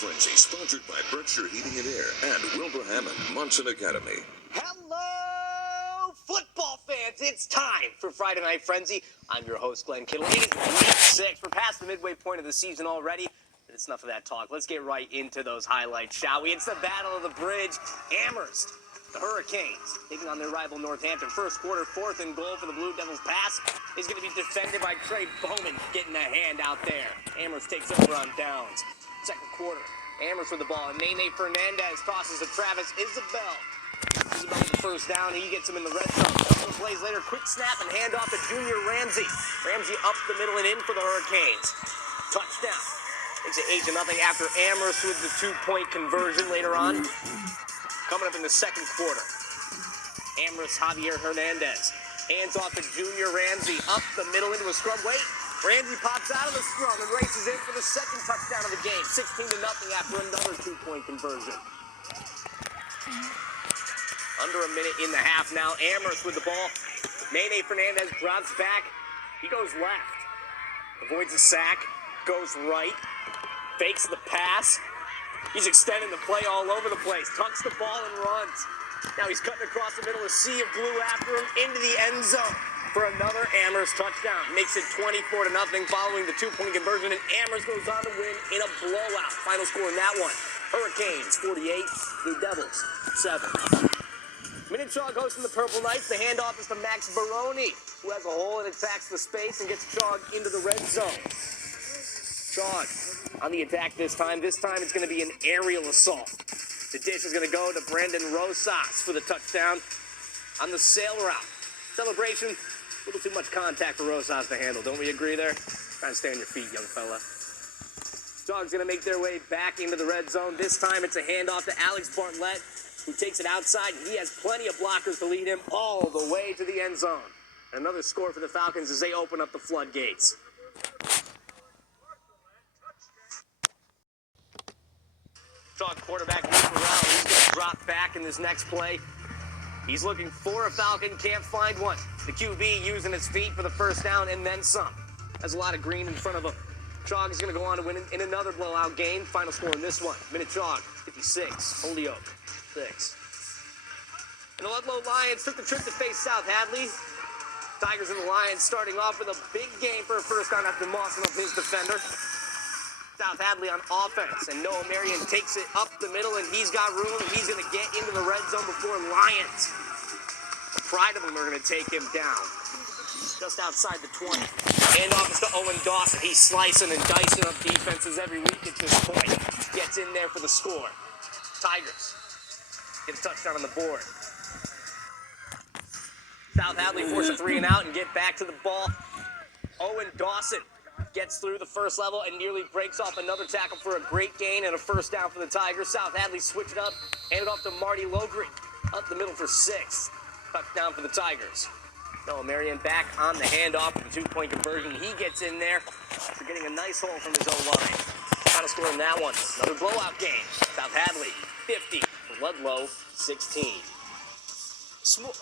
Frenzy, sponsored by Berkshire Heating and Air and Wilbur Hammond, Munson Academy. Hello, football fans! It's time for Friday Night Frenzy. I'm your host, Glenn Kittle. It is week 6. We're past the midway point of the season already, but it's enough of that talk. Let's get right into those highlights, shall we? It's the Battle of the Bridge. Amherst, the Hurricanes, taking on their rival Northampton. First quarter, 4th and goal for the Blue Devils. Pass is going to be defended by Trey Bowman, getting a hand out there. Amherst takes over on downs. Second quarter, Amherst with the ball, and Nene Fernandez tosses to Travis Isabel. Isabel with the first down. He gets him in the red zone. A couple plays later, quick snap and handoff to Junior Ramsey. Ramsey up the middle and in for the Hurricanes. Touchdown. Makes it 8-0 after Amherst with the 2-point conversion later on. Coming up in the second quarter, Amherst Javier Hernandez hands off to Junior Ramsey up the middle into a scrum. Wait, Ramsey pops out of the scrum and races in for the second touchdown of the game. 16-0 after another 2-point conversion. Under a minute in the half now. Amherst with the ball. Nene Fernandez drops back. He goes left. Avoids a sack. Goes right. Fakes the pass. He's extending the play all over the place. Tucks the ball and runs. Now he's cutting across the middle. A sea of blue after him into the end zone for another Amherst touchdown. Makes it 24-0 following the 2-point conversion, and Amherst goes on to win in a blowout. Final score in that one: Hurricanes 48, Blue Devils 7. Minnechaug hosting the Purple Knights. The handoff is to Max Baroni, who has a hole and attacks the space and gets Chaug into the red zone. Chaug on the attack this time. This time it's going to be an aerial assault. The dish is going to go to Brandon Rosas for the touchdown on the sail route. Celebration, a little too much contact for Rosas to handle. Don't we agree there? Try to stay on your feet, young fella. Chaug's going to make their way back into the red zone. This time it's a handoff to Alex Bartlett, who takes it outside. He has plenty of blockers to lead him all the way to the end zone. Another score for the Falcons as they open up the floodgates. Chaug quarterback Luke Morrell. He's going to drop back in this next play. He's looking for a Falcon, can't find one. The QB using his feet for the first down and then some. Has a lot of green in front of him. Chaug is going to go on to win in another blowout game. Final score in this one: Minnechaug 56, Holyoke 6. And the Ludlow Lions took the trip to face South Hadley. Tigers and the Lions starting off with a big game for a first down after mossing up his defender. South Hadley on offense, and Noah Marion takes it up the middle, and he's got room, and he's going to get into the red zone before Lions. The pride of them are going to take him down. Just outside the 20. Handoff is to Owen Dawson. He's slicing and dicing up defenses every week at this point. Gets in there for the score. Tigers get a touchdown on the board. South Hadley force a 3 and out and get back to the ball. Owen Dawson gets through the first level and nearly breaks off another tackle for a great gain and a first down for the Tigers. South Hadley switch it up, hand it off to Marty Logreen. Up the middle for 6. Touchdown for the Tigers. Noah Marion back on the handoff with the 2-point conversion. He gets in there after getting a nice hole from his own line. Final score in that one: another blowout game. South Hadley 50, Ludlow 16.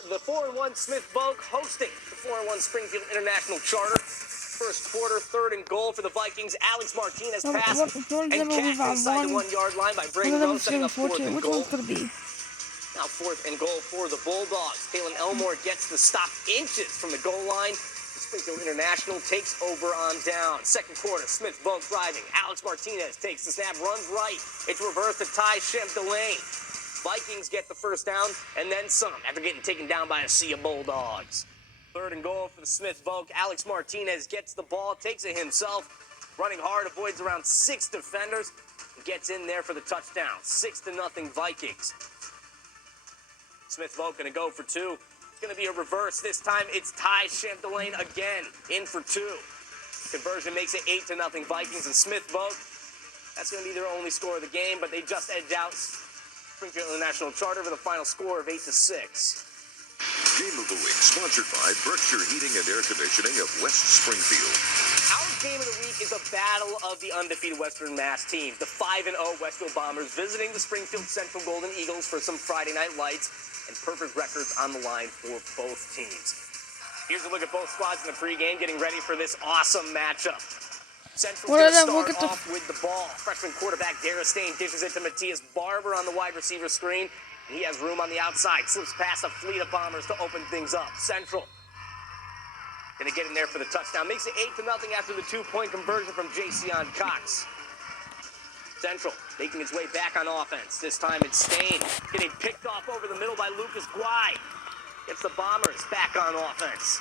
The 4-1 Smith Vogue hosting the 4-1 Springfield International Charter. First quarter, 3rd and goal for the Vikings. Alex Martinez pass and catch inside the 1-yard line by Brayden Rose, setting up 4th and goal. Now 4th and goal for the Bulldogs. Kalen Elmore gets the stop inches from the goal line. Springfield International takes over on down. Second quarter, Smith Vogue driving. Alex Martinez takes the snap, runs right. It's reversed to Ty Shemp-Delane. Vikings get the first down and then some after getting taken down by a sea of Bulldogs. 3rd and goal for the Smith Vogue. Alex Martinez gets the ball, takes it himself, running hard, avoids around 6 defenders, and gets in there for the touchdown. 6-0 Vikings. Smith Vogue going to go for 2. It's going to be a reverse. This time it's Ty Shemp-Delane again, in for 2. Conversion makes it 8-0 Vikings, and Smith Vogue, that's going to be their only score of the game, but they just edged out Springfield International Charter for the final score of 8-6. Game of the Week, sponsored by Berkshire Heating and Air Conditioning of West Springfield. Our game of the week is a battle of the undefeated Western Mass teams. The 5-0 Westfield Bombers visiting the Springfield Central Golden Eagles for some Friday night lights, and perfect records on the line for both teams. Here's a look at both squads in the pregame getting ready for this awesome matchup. Central's What going to did I look start at the off with the ball. Freshman quarterback Dara Stain dishes it to Matthias Barber on the wide receiver screen. He has room on the outside. Slips past a fleet of Bombers to open things up. Central going to get in there for the touchdown. Makes it 8-0 after the 2-point conversion from Jason Cox. Central making its way back on offense. This time it's Stain getting picked off over the middle by Lucas Guai. Gets the Bombers back on offense.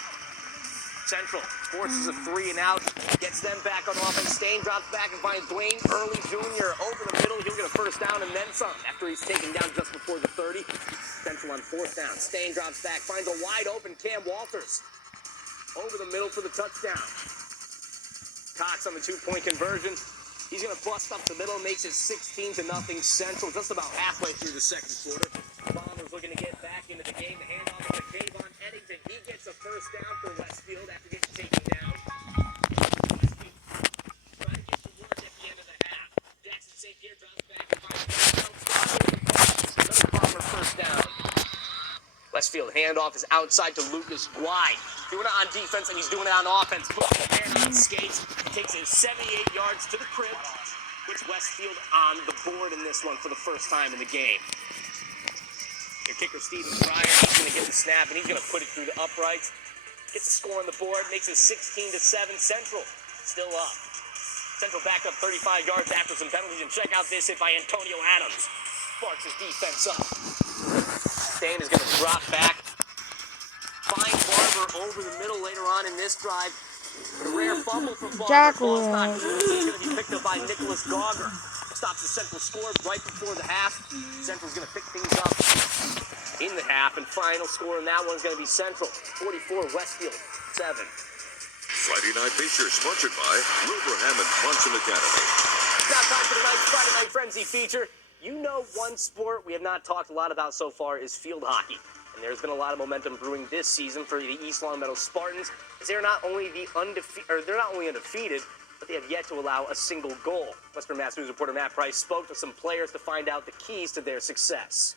Central forces a 3-and-out, gets them back on offense. Stain drops back and finds Dwayne Early Jr. over the middle. He'll get a first down and then some after he's taken down just before the 30. Central on 4th down. Stain drops back, finds a wide open Cam Walters over the middle for the touchdown. Cox on the 2-point conversion. He's going to bust up the middle, makes it 16-0 Central, just about halfway through the second quarter. Bombers looking to get back into the game. The handoff to Javon Eddington. He gets a first down for Westfield after getting taken down. Westfield trying to get to work at the end of the half. Jackson St. Pierre drops back and finds another Bomber first down. Westfield handoff is outside to Lucas Guai. Doing it on defense, and he's doing it on offense. Puts the man on the skates. Takes it 78 yards to the crib. Puts Westfield on the board in this one for the first time in the game. Your kicker, Steven Fryer, he's going to get the snap, and he's going to put it through the uprights. Gets the score on the board, makes it 16-7. Central still up. Central back up 35 yards after some penalties, and check out this hit by Antonio Adams. Sparks his defense up. Stain is going to drop back. Find Barber over the middle later on in this drive. A rare fumble from Barber. Ball's not loose. It's going to be picked up by Nicholas Gauger. Stops the Central score right before the half. Central's going to pick things up in the half, and final score in that one's going to be Central 44, Westfield 7. Friday Night Feature sponsored by Wilbraham and Monson Academy. Now time for tonight's Friday Night Frenzy feature. You know, one sport we have not talked a lot about so far is field hockey. And there's been a lot of momentum brewing this season for the East Longmeadow Spartans, as they're not only undefeated, but they have yet to allow a single goal. Western Mass News reporter Matt Price spoke to some players to find out the keys to their success.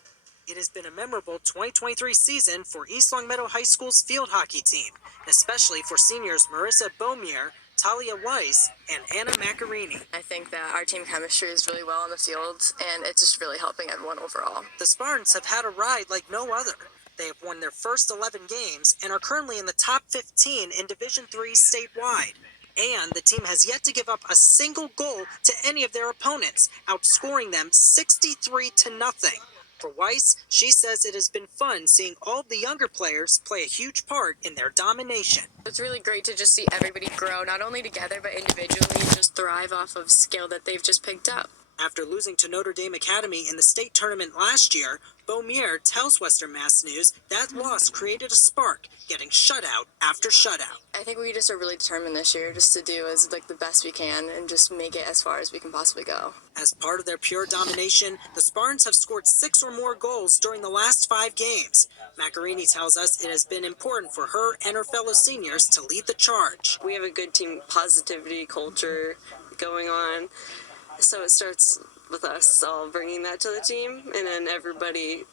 It has been a memorable 2023 season for East Longmeadow High School's field hockey team, especially for seniors Marissa Beaumier, Talia Weiss, and Anna Macarini. I think that our team chemistry is really well on the field, and it's just really helping everyone overall. The Spartans have had a ride like no other. They have won their first 11 games and are currently in the top 15 in Division III statewide. And the team has yet to give up a single goal to any of their opponents, outscoring them 63-0. For Weiss, she says it has been fun seeing all of the younger players play a huge part in their domination. It's really great to just see everybody grow, not only together, but individually, and just thrive off of skill that they've just picked up. After losing to Notre Dame Academy in the state tournament last year, Beaumier tells Western Mass News that loss created a spark, getting shutout after shutout. I think we just are really determined this year just to do as the best we can and just make it as far as we can possibly go. As part of their pure domination, the Spartans have scored 6 or more goals during the last 5 games. Macarini tells us it has been important for her and her fellow seniors to lead the charge. We have a good team positivity culture going on. So it starts with us all bringing that to the team, and then everybody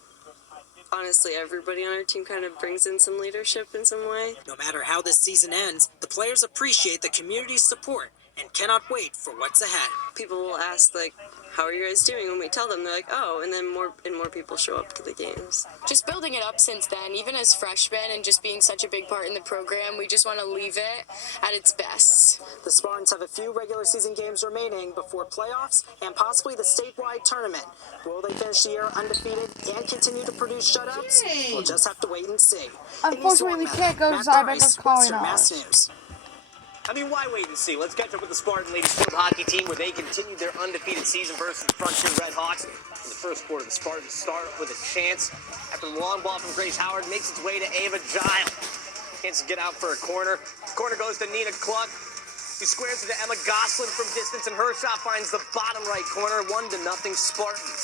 on our team kind of brings in some leadership in some way. No matter how this season ends, the players appreciate the community's support and cannot wait for what's ahead. People will ask, like, how are you guys doing? When we tell them, they're like, oh, and then more people show up to the games. Just building it up since then, even as freshmen and just being such a big part in the program, we just want to leave it at its best. The Spartans have a few regular season games remaining before playoffs and possibly the statewide tournament. Will they finish the year undefeated and continue to produce shutouts? We'll just have to wait and see. Unfortunately, we can't go to Zybeck's calling Mass ours. News. I mean, why wait and see? Let's catch up with the Spartan ladies field hockey team, where they continued their undefeated season versus the Frontier Red Hawks. In the first quarter, the Spartans start with a chance after the long ball from Grace Howard makes its way to Ava Gile. Chance to get out for a corner. Corner goes to Nina Cluck. She squares it to Emma Goslin from distance, and her shot finds the bottom right corner. 1-0 Spartans.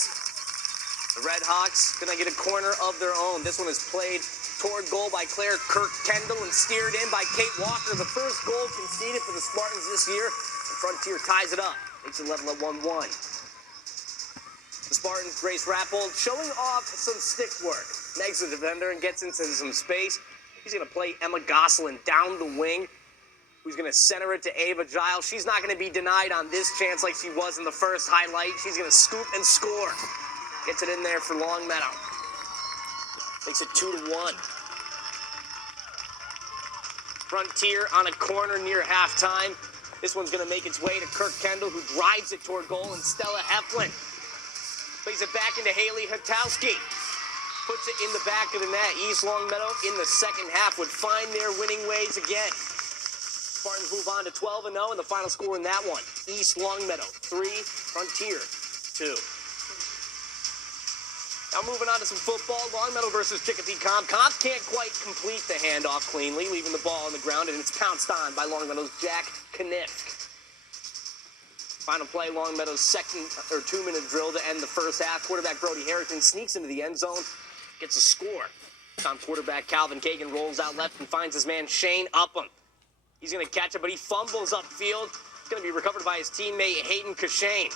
The Red Hawks gonna get a corner of their own. This one is played toward goal by Claire Kirk-Kendall and steered in by Kate Walker. The first goal conceded for the Spartans this year. The Frontier ties it up. Makes it level at 1-1. The Spartans, Grace Rappold, showing off some stick work. Megs the defender and gets into some space. He's going to play Emma Goslin down the wing. who's going to center it to Ava Giles. She's not going to be denied on this chance like she was in the first highlight. She's going to scoop and score. Gets it in there for Longmeadow. Makes it 2-1. Frontier on a corner near halftime. This one's going to make its way to Kirk Kendall, who drives it toward goal, and Stella Heflin plays it back into Haley Hatowski. Puts it in the back of the net. East Longmeadow in the second half would find their winning ways again. Spartans move on to 12-0, and the final score in that one. East Longmeadow 3, Frontier 2. Now moving on to some football. Longmeadow versus Chicopee Comp. Comp can't quite complete the handoff cleanly, leaving the ball on the ground, and it's pounced on by Longmeadow's Jack Knifk. Final play, Longmeadow's second or 2-minute drill to end the first half. Quarterback Brody Harrington sneaks into the end zone, gets a score. Comp quarterback Calvin Kagan rolls out left and finds his man Shane Upham. He's going to catch it, but he fumbles upfield. It's going to be recovered by his teammate Hayden Cashane.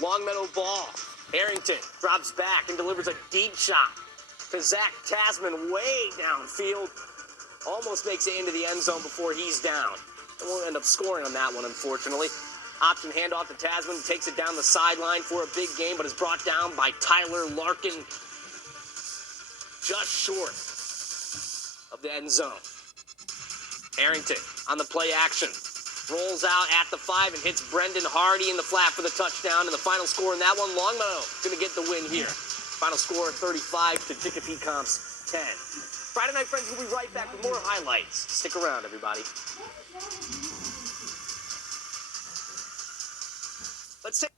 Longmeadow ball. Harrington drops back and delivers a deep shot to Zach Tasman way downfield. Almost makes it into the end zone before he's down. And won't end up scoring on that one, unfortunately. Option handoff to Tasman, takes it down the sideline for a big game, but is brought down by Tyler Larkin just short of the end zone. Harrington on the play action. Rolls out at the 5 and hits Brendan Hardy in the flat for the touchdown. And the final score in that one, Longmeadow going to get the win here. Final score 35 to Chicopee Comp's 10. Friday Night Friends will be right back with more highlights. Stick around, everybody. Let's take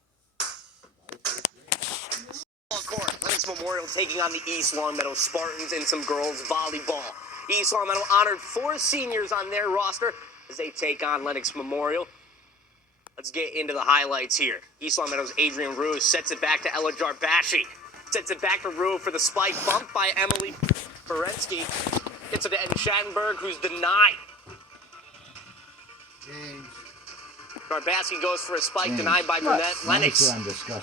court. Lennox Memorial taking on the East Longmeadow Spartans in some girls volleyball. East Longmeadow honored 4 seniors on their roster as they take on Lennox Memorial. Let's get into the highlights here. East Longmeadow's Adrian Rue sets it back to Ella Jarbashi. Sets it back to Rue for the spike bump by Emily Ferensky. Gets it to Ed Schattenberg, who's denied. Jarbaski goes for a spike, denied by Burnett. Lennox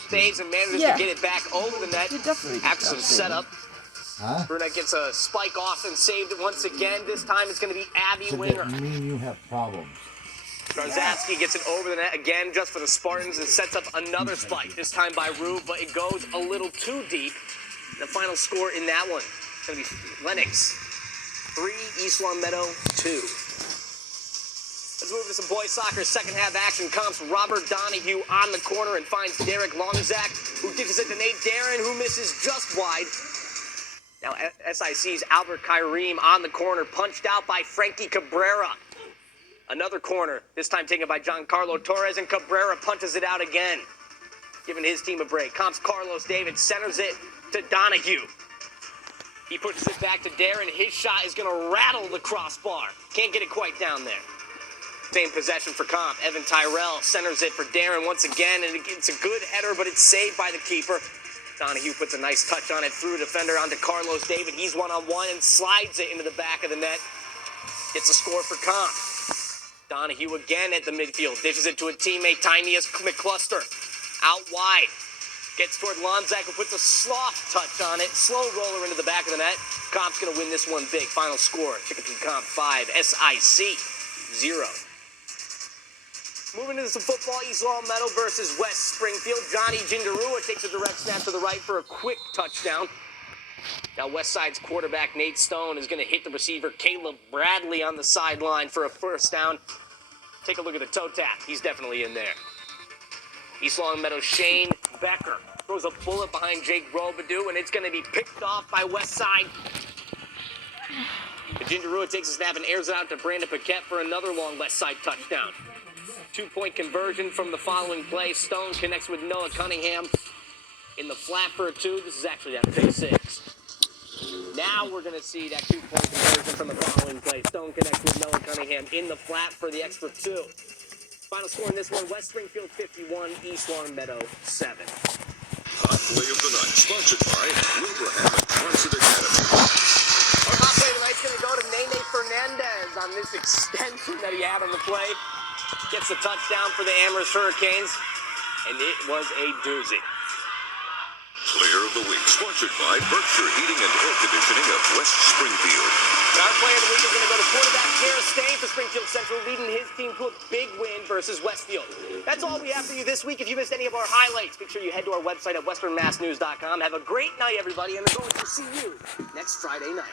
saves and manages to get it back over the net after some setup. Burnett gets a spike off and saved it once again. This time it's going to be Abby Winger. Does that mean you have problems? Garzatsky gets it over the net again just for the Spartans and sets up another spike, this time by Rue, but it goes a little too deep. The final score in that one is going to be Lennox 3, East Longmeadow 2. Let's move to some boys soccer second half action. Comes Robert Donahue on the corner and finds Derek Longzak, who dishes it to Nate Darren, who misses just wide. Now SIC's Albert Kyriem on the corner, punched out by Frankie Cabrera. Another corner, this time taken by Giancarlo Torres, and Cabrera punches it out again, giving his team a break. Comps Carlos David centers it to Donahue. He pushes it back to Darren. His shot is going to rattle the crossbar. Can't get it quite down there. Same possession for Comp. Evan Tyrell centers it for Darren once again, and it's a good header, but it's saved by the keeper. Donahue puts a nice touch on it through a defender onto Carlos David. He's one-on-one and slides it into the back of the net. Gets a score for Comp. Donahue again at the midfield. Dishes it to a teammate, Tyneas McCluster. Out wide. Gets toward Lonzak, who puts a soft touch on it. Slow roller into the back of the net. Comp's going to win this one big. Final score, Chicopee Comp 5, SIC 0. Moving into some football, East Longmeadow versus West Springfield. Johnny Jindarua takes a direct snap to the right for a quick touchdown. Now Westside's quarterback, Nate Stone, is going to hit the receiver, Caleb Bradley, on the sideline for a first down. Take a look at the toe tap. He's definitely in there. East Longmeadow Shane Becker throws a bullet behind Jake Robidoux, and it's going to be picked off by Westside. Jindarua takes a snap and airs it out to Brandon Paquette for another long Westside touchdown. 2-point conversion from the following play. Stone connects with Noah Cunningham in the flat for a 2. This is actually that pick 6. Now we're going to see that 2-point conversion from the following play. Stone connects with Noah Cunningham in the flat for the extra 2. Final score in this one, West Springfield 51, East Longmeadow 7. Hot play of the night, sponsored by Wilbraham Concert Academy. Our hot play tonight's going to go to Nene Fernandez on this extension that he had on the play. Gets the touchdown for the Amherst Hurricanes, and it was a doozy. Player of the Week, sponsored by Berkshire Heating and Air Conditioning of West Springfield. And our Player of the Week is going to go to quarterback Garrett Stain for Springfield Central, leading his team to a big win versus Westfield. That's all we have for you this week. If you missed any of our highlights, make sure you head to our website at westernmassnews.com. Have a great night, everybody, and as always, we'll see you next Friday night.